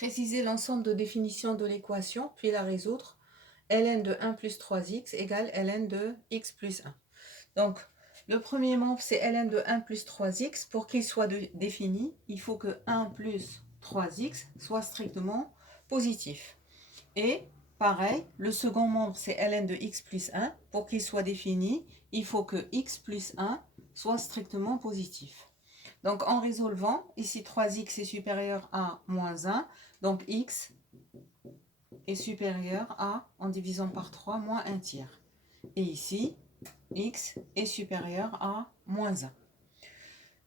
Préciser l'ensemble de définition de l'équation, puis la résoudre. Ln de 1 plus 3x égale Ln de x plus 1. Donc, le premier membre, c'est Ln de 1 plus 3x. Pour qu'il soit défini, il faut que 1 plus 3x soit strictement positif. Et pareil, le second membre, c'est Ln de x plus 1. Pour qu'il soit défini, il faut que x plus 1 soit strictement positif. Donc, en résolvant, ici 3x est supérieur à moins 1. Donc, x est supérieur à, en divisant par 3, moins 1 tiers. Et ici, x est supérieur à moins 1.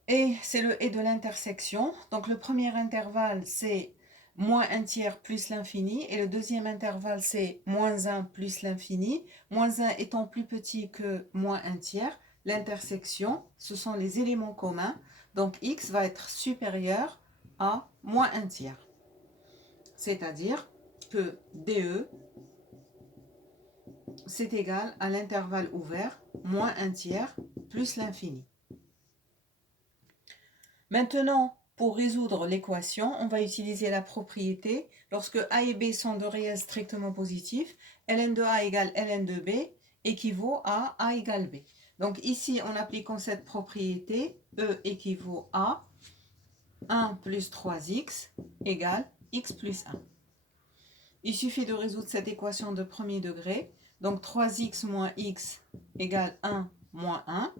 Et c'est le et de l'intersection. Donc, le premier intervalle, c'est moins 1 tiers plus l'infini. Et le deuxième intervalle, c'est moins 1 plus l'infini. Moins 1 étant plus petit que moins 1 tiers. L'intersection, ce sont les éléments communs. Donc, x va être supérieur à moins 1 tiers. C'est-à-dire que DE, c'est égal à l'intervalle ouvert, moins 1 tiers plus l'infini. Maintenant, pour résoudre l'équation, on va utiliser la propriété. Lorsque A et B sont de réels strictement positifs, Ln de A égale Ln de B équivaut à A égale B. Donc ici, en appliquant cette propriété, E équivaut à 1 plus 3x égale x plus 1. Il suffit de résoudre cette équation de premier degré. Donc 3x moins x égale 1 moins 1,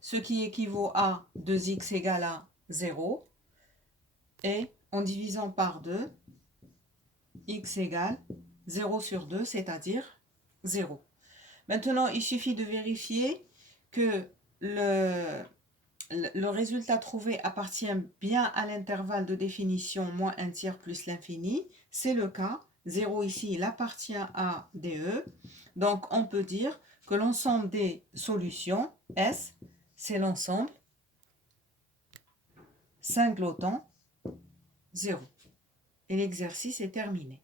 ce qui équivaut à 2x égale à 0. Et en divisant par 2, x égale 0 sur 2, c'est-à-dire 0. Maintenant, il suffit de vérifier que le résultat trouvé appartient bien à l'intervalle de définition moins 1 tiers plus l'infini. C'est le cas. 0 ici, il appartient à DE. Donc, on peut dire que l'ensemble des solutions, S, c'est l'ensemble singleton 0. Et l'exercice est terminé.